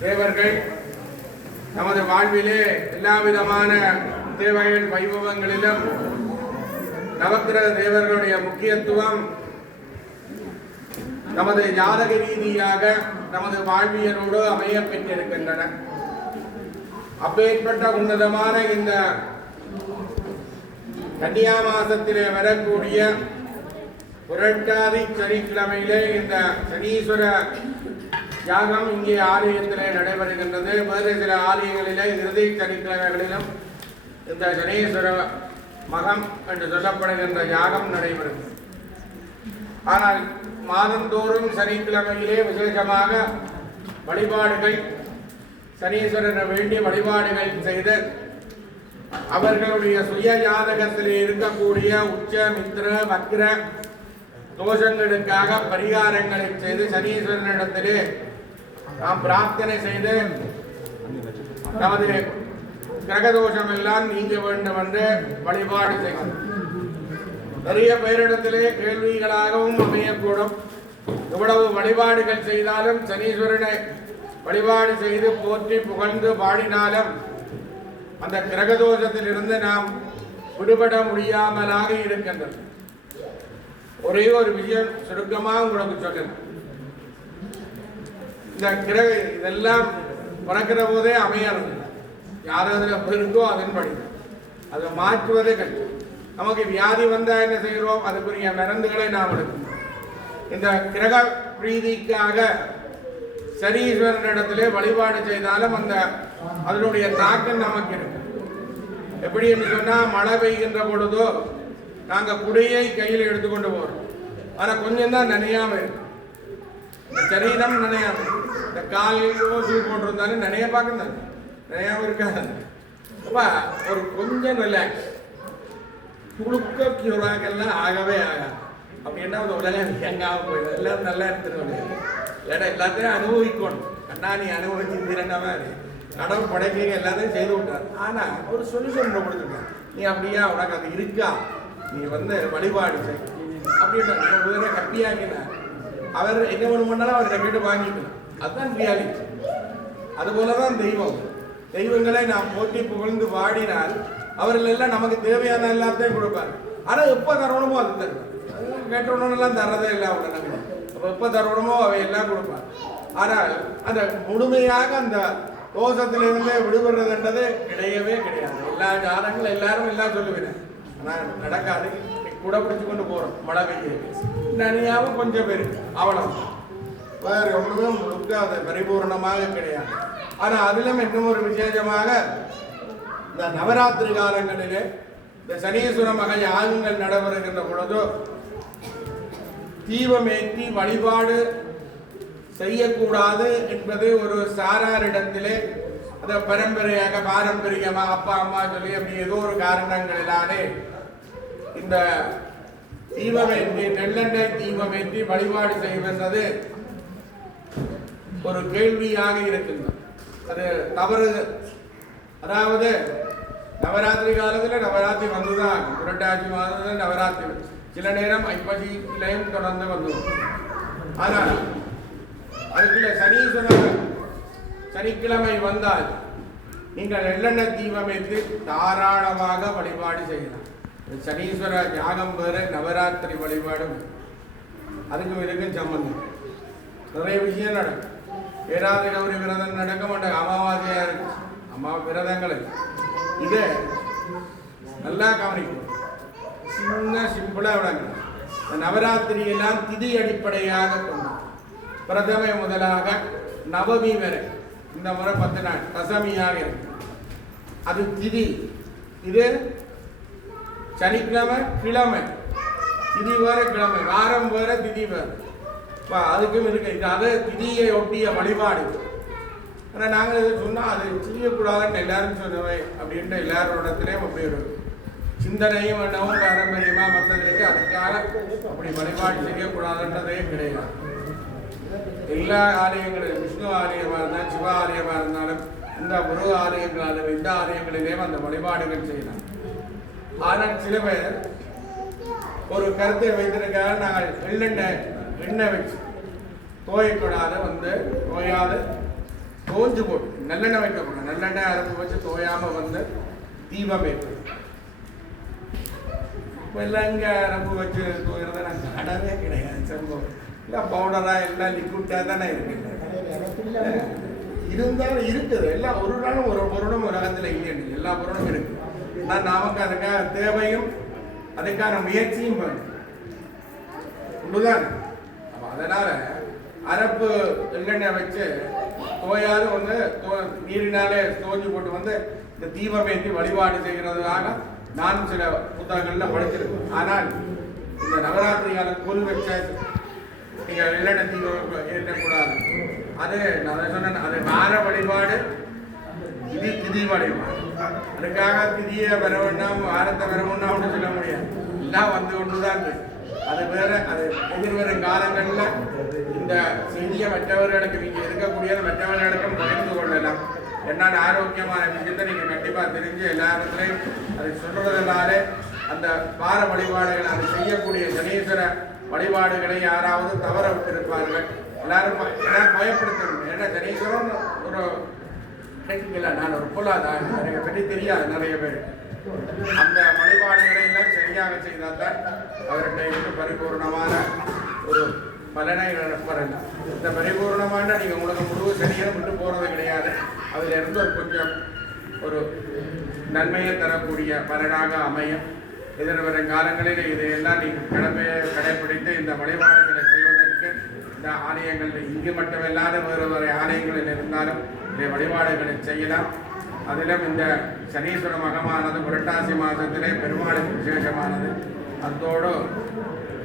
தேவர்கள் நமது வாழ்விலே எல்லா விதமான தேவைகள் வைபவங்களிலும் நவக்கிரக தேவர்களுடைய முக்கியத்துவம் நமது ஜாதக ரீதியாக நமது வாழ்வியலோடு அமைய பெற்றிருக்கின்றன. அப்பேற்பட்ட உன்னதமான இந்த கன்னியா மாசத்திலே வரக்கூடிய புரட்டாதி சனிக்கிழமையிலே இந்த சனீஸ்வர யாகம் இங்கே ஆலயத்திலே நடைபெறுகின்றது. வேறு சில ஆலயங்களிலே இறுதி சனிக்கிழமைகளிலும் இந்த சனீஸ்வர மகம் என்று சொல்லப்படுகின்ற யாகம் நடைபெறும். ஆனால் மாதந்தோறும் சனிக்கிழமையிலே விசேஷமாக வழிபாடுகள் சனீஸ்வரனை வேண்டி வழிபாடுகள் செய்து அவர்களுடைய சுய ஜாதகத்தில் இருக்கக்கூடிய உச்ச மித்திர வக்ர தோஷங்களுக்காக பரிகாரங்களை செய்து சனீஸ்வரனிடத்திலே நாம் பிரார்த்தனை செய்து நமது கிரகதோஷம் எல்லாம் நீங்க வேண்டும் என்று வழிபாடு செய்யும் நிறைய பேரிடத்திலே கேள்விகளாகவும் அமையக்கூடும். இவ்வளவு வழிபாடுகள் செய்தாலும் சனீஸ்வரனை வழிபாடு செய்து போற்றி புகழ்ந்து பாடினாலும் அந்த கிரகதோஷத்திலிருந்து நாம் விடுபட முடியாமலாக இருக்கின்றது. ஒரே ஒரு விஷயம் சுருக்கமாக உங்களுக்கு சொல்லுங்க இந்த கிரக இதெல்லாம் பிறக்கிற போதே அமையாது யார் அதில் போயிருக்கோ அதன்படி அதை மாற்றுவதே கஷ்டம். நமக்கு வியாதி வந்தால் என்ன செய்கிறோம்? அதுக்குரிய மருந்துகளை நாம் எடுக்கணும். இந்த கிரக பிரீதிக்காக சனீஸ்வரனிடத்திலே வழிபாடு செய்தாலும் அந்த அதனுடைய தாக்கம் நமக்கு இருக்கும். எப்படி என்று சொன்னால் மழை பெய்கின்ற பொழுதோ நாங்கள் குடையை கையில் எடுத்துக்கொண்டு போகிறோம் ஆனால் கொஞ்சம் தான் நனையாம இருக்கும். சரீரம் நனையாம இந்த காலில் ஷூ போட்டிருந்தாலும் நிறையா பார்க்கணும். நிறையாவும் இருக்காது. அப்ப ஒரு கொஞ்சம் ரிலாக்ஸ் குழுக்க கியூராக்கெல்லாம் ஆகவே ஆகாது. அப்படின்னா அந்த உலகம் எங்காக போயிடும் எல்லாரும் நல்லா எடுத்துருவாங்க இல்லாட்டா எல்லாத்தையும் அனுபவிக்கணும். அண்ணா நீ அனுபவிச்சு தீரண்டாம கடவுள் படைக்கிறீங்க எல்லாத்தையும் செய்து விட்டார். ஆனா ஒரு சொல்யூஷன் கொடுத்துருக்காங்க நீ அப்படியா? உனக்கு அது இருக்கா? நீ வந்து வழிபாடு செய். அப்படின்னா நீ அவர் என்ன ஒன்று பண்ணாலும் அவர் கேட்டு வாங்கிக்கணும். அதுதான் ரியாலிட்டி அதுபோல தான் தெய்வம். தெய்வங்களை நாம் போற்றி புகழ்ந்து வாடினால் அவர்கள் எல்லாம் நமக்கு தேவையான எல்லாத்தையும் கொடுப்பார். ஆனா எப்போ தரணுமோ அது தருவார். கேட்டவனெல்லாம் தரதே இல்லை அவங்க நம்ம அப்போ எப்போ தரணுமோ அவை எல்லாம் கொடுப்பார். ஆனால் அந்த முழுமையாக அந்த தோஷத்திலிருந்து விடுபடுறதுன்றது கிடையவே கிடையாது. எல்லா ஜாதகங்களும் எல்லாரும் எல்லாம் சொல்லுவேன். ஆனால் நடக்காது. கூட பிடிச்சு கொண்டு போறோம். மழை பெய்ய. நனியாவும் கொஞ்சம் பேர். அவ்வளோ வேற ஒன்றுமே முழுக்க அது பரிபூர்ணமாக கிடையாது. ஆனா அதிலும் இன்னும் ஒரு விசேஷமாக இந்த நவராத்திரி காலங்களிலே இந்த சனீஸ்வர மக யாகங்கள் நடைபெறுகின்ற பொழுது தீபமேற்றி வழிபாடு செய்யக்கூடாது என்பது ஒரு சாராரிடத்திலே அந்த பரம்பரையாக பாரம்பரியமாக அப்பா அம்மா சொல்லி அப்படி ஏதோ ஒரு காரணங்களினாலே இந்த தீபமேற்றி நெல்லெண்ணெய் தீபமேற்றி வழிபாடு செய்வது ஒரு கேள்வியாக இருக்கின்றது. அது தவறு. அதாவது நவராத்திரி காலத்தில் நவராத்திரி வந்துதான். புரட்டாட்சி மாதத்தில் நவராத்திரி. சில நேரம் ஐப்பசியிலையும் தொடர்ந்து வந்துடும் ஆனால் அதுக்குள்ள சனீஸ்வரர் சனிக்கிழமை வந்தால் நீங்கள் எள்ளெண்ணெய் தீபம் வைத்து தாராளமாக வழிபாடு செய்யலாம். சனீஸ்வர யாகம் வேறு நவராத்திரி வழிபாடும். அதுக்கும் இதுக்கும் சம்பந்தம். நிறைய விஷயம் நடக்கும். ஏராத கௌரி விரதம் நடக்க மாட்டாங்க அமாவாசையா இருக்கு. அம்மா விரதங்கள். இது நல்லா கவனிக்கும் சின்ன சிம்பிளா விளங்க இந்த நவராத்திரி எல்லாம் திதி அடிப்படையாக கொண்டு பிரதமை முதலாக நவமி வரை. இந்த முறை பத்து நாள். தசமியாக இருக்கு. அது திதி. இது சனிக்கிழமை கிழமை. திதி வேற கிழமை. வாரம் வேற திதி வேற. இப்போ அதுக்கும் இருக்கு. இது அது திதியை ஒட்டிய வழிபாடு. ஆனால் நாங்கள் இதை சொன்னால் அது செய்யக்கூடாதுன்னு எல்லாரும் சொன்னவை அப்படின்ட்டு எல்லாரோடத்துலேயும் அப்படி ஒரு சிந்தனையும் என்னவும் பாரம்பரியமாக மற்றதுக்கு அதுக்காக அப்படி வழிபாடு செய்யக்கூடாதுன்றதே கிடையாது. எல்லா ஆலயங்களும் விஷ்ணு ஆலயமாக இருந்தாலும் சிவ ஆலயமாக இருந்தாலும் இந்த முருக ஆலயங்களாலும் இந்த ஆலயங்களிலேயும் அந்த வழிபாடுகள் செய்யலாம். ஆனால் சில பேர் ஒரு கருத்தை வைத்திருக்காக நாங்கள் எள்ளெண்ணெய் எண்ணெய் வச்சு. தோயக்கூடாத வந்து தோயாத தோஞ்சு போட்டு நல்லெண்ணெய் வைக்கக்கூடாது. நல்லெண்ணெய் அரப்பு வச்சு தோயாம வந்து தீபம் வைக்கணும் இப்போ எல்லாம் இங்கே அரப்பு வச்சு தோயிறத நாங்கள் கடவே கிடையாது சம்பவம். எல்லாம் பவுடராக எல்லாம் லிக்விட்டாக தானே இருக்குது. இருந்தாலும் இருக்குது. எல்லாம் ஒரு நாளும் ஒரு பொருளும் உலகத்தில் இல்லைன்னு எல்லா பொருளும் இருக்கு. ஆனால் நமக்கு அதுக்காக தேவையும் அதுக்கான முயற்சியும் பண்ணும் ஒன்றுதான் அதனால அரப்பு எள்ளெண்ணெய் வச்சு தோயாது வந்து தோ- நீரினாலே தோஞ்சு போட்டு வந்து இந்த தீபம் ஏற்றி வழிபாடு செய்கிறதுக்காக நானும் சில புத்தகங்கள்ல படிச்சிருக்கேன். ஆனால் இந்த நவராத்திரி கால கொல் வச்ச நீங்கள் எள்ளெண்ணெய் தீபம் ஏற்றக்கூடாது. அது நான் சொன்னேன் அது வார வழிபாடு திதி திதி வழிபாடு. அதுக்காக திதியை வர வேண்டாம் வாரத்தை வர வேண்டாம்னு சொல்ல முடியாது. எல்லாம் வந்து கொண்டுதான் இருக்கு. அது வேற அது எதிர்வரும் காலங்களில் இந்த செய்தியை மற்றவர்களுக்கு நீங்கள் இருக்கக்கூடியது மற்றவர்களுக்கும் பகிர்ந்து கொள்ளலாம். என்னால் ஆரோக்கியமான விஷயத்தை நீங்கள் கண்டிப்பாக தெரிஞ்சு எல்லா இடத்துலையும் அதை சொல்றதுனாலே அந்த வார வழிபாடுகள் அதை செய்யக்கூடிய கணேசர வழிபாடுகளை யாராவது தவற விட்டிருப்பார்கள். எல்லாரும் எல்லாரும் பயப்படுத்தணும். ஏன்னா கணேசரும் ஒரு இல்லை நான் ஒரு பொருளாதார நிறைய பற்றி தெரியாது நிறைய பேர் அந்த வழிபாடுகளை எல்லாம் சரியாக செய்தால்தான் அவர்கிட்ட இருந்து பரிபூர்ணமான ஒரு பலனை பெறலாம். இந்த பரிபூர்ணமான நீங்கள் உங்களுக்கு முழு சரியாக விட்டு போகிறது கிடையாது. அதில் இருந்து ஒரு கொஞ்சம் ஒரு நன்மையை தரக்கூடிய பலனாக அமையும். எதிர்வரும் காலங்களில் இதையெல்லாம் நீங்கள் கடமையை கடைபிடித்து இந்த வழிபாடுகளை செய்வதற்கு இந்த ஆலயங்களில் இங்கு மட்டுமல்லாத வேறு வேறு ஆலயங்களில் இருந்தாலும் இந்த வழிபாடுகளை செய்யலாம். அதிலும் இந்த சனீஸ்வர மகமானது புரட்டாசி மாதத்திலே பெருமாளுக்கு விசேஷமானது. அத்தோடு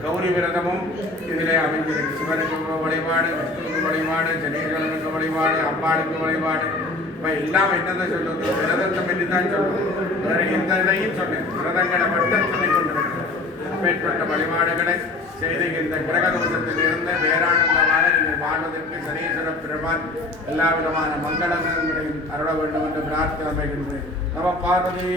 கௌரி விரதமும் இதிலே அமைந்திருக்கு சிவனுக்கு வழிபாடு விஷ்ணுவுக்கு வழிபாடு சனீஸ்வரனுக்கு வழிபாடு அம்பாளுக்கு வழிபாடு. இப்போ எல்லாம் என்னதான் சொல்லுது விரதத்தை பற்றி தான் சொல்லுவோம் வேறு எந்த இதையும் சொன்னேன் விரதங்களை மட்டும் சொல்லி மேற்கொண்ட வழிபாடுகளை செய்து இந்த கிரகதோஷத்திலிருந்து வேறானந்தமாக நீங்கள் வாழ்வதற்கு சனீஸ்வர பெருமான் எல்லா விதமான மங்களங்களையும் அருள வேண்டும் என்று பிரார்த்தனை அமைகின்றேன். நம பார்வதி